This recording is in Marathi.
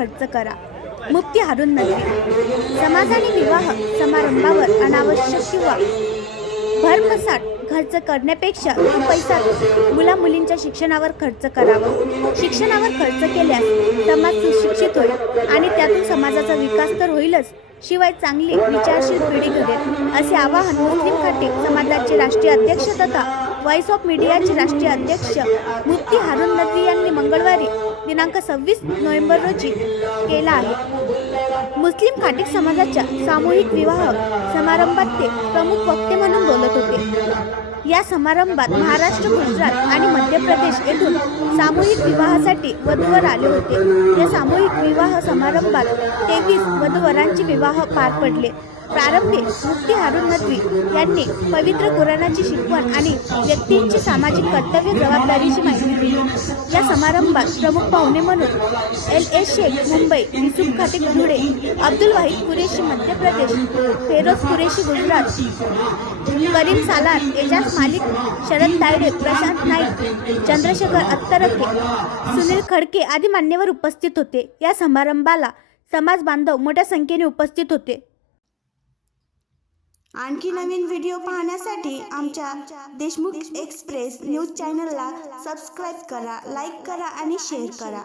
खर्च करा. मुफ्ती हारून नदवी. समाज आणि विवाह समारंभावर अनावश्यक किंवा भरमसाठ खर्च करण्यापेक्षा तो पैसा मुला मुलींच्या शिक्षणावर खर्च करावा. शिक्षणावर खर्च केल्यास समाज सुशिक्षित होईल आणि त्यातून समाजाचा विकास तर होईलच, शिवाय चांगली विचारशील पिढी घडेल, असे आवाहन मुस्लिम खाटीक समाजाचे राष्ट्रीय अध्यक्ष तथा व्हॉइस ऑफ मीडियाचे राष्ट्रीय अध्यक्ष मुफ्ती हारून नदवी यांनी मंगळवारी दिनांक 26 नोव्हेंबर रोजी केला आहे. मुस्लिम खाटीक समाजाच्या सामूहिक विवाह समारंभात ते प्रमुख वक्ते म्हणून बोलत होते. या समारंभात महाराष्ट्र, गुजरात आणि मध्य प्रदेश येथून सामूहिक विवाहासाठी वधूवर आले होते. या सामूहिक विवाह समारंभात 23 वधूवरांचे विवाह पार पडले. प्रारंभी मुफ्ती हारून नदवी यांनी पवित्र कुराणाची शिकवण आणि व्यक्तींची सामाजिक कर्तव्य जबाबदारीची माहिती दिली. या समारंभात प्रमुख पाहुणे म्हणून LA शेख मुंबई, युसुफ खाटीक धुळे, अब्दुल वाहिद कुरेशी मध्य प्रदेश, फेरोज कुरेशी गुजरात, करीम सालार, एजाज मालिक, शरद तायडे, प्रशांत नाईक, चंद्रशेखर अत्तरके, सुनील खडके आदी मान्यवर उपस्थित होते. या समारंभाला समाज बांधव मोठ्या संख्येने उपस्थित होते. आणखी नवीन व्हिडिओ पाहण्यासाठी आमच्या देशमुख एक्सप्रेस न्यूज चॅनलला सबस्क्राईब करा, लाईक करा आणि शेअर करा.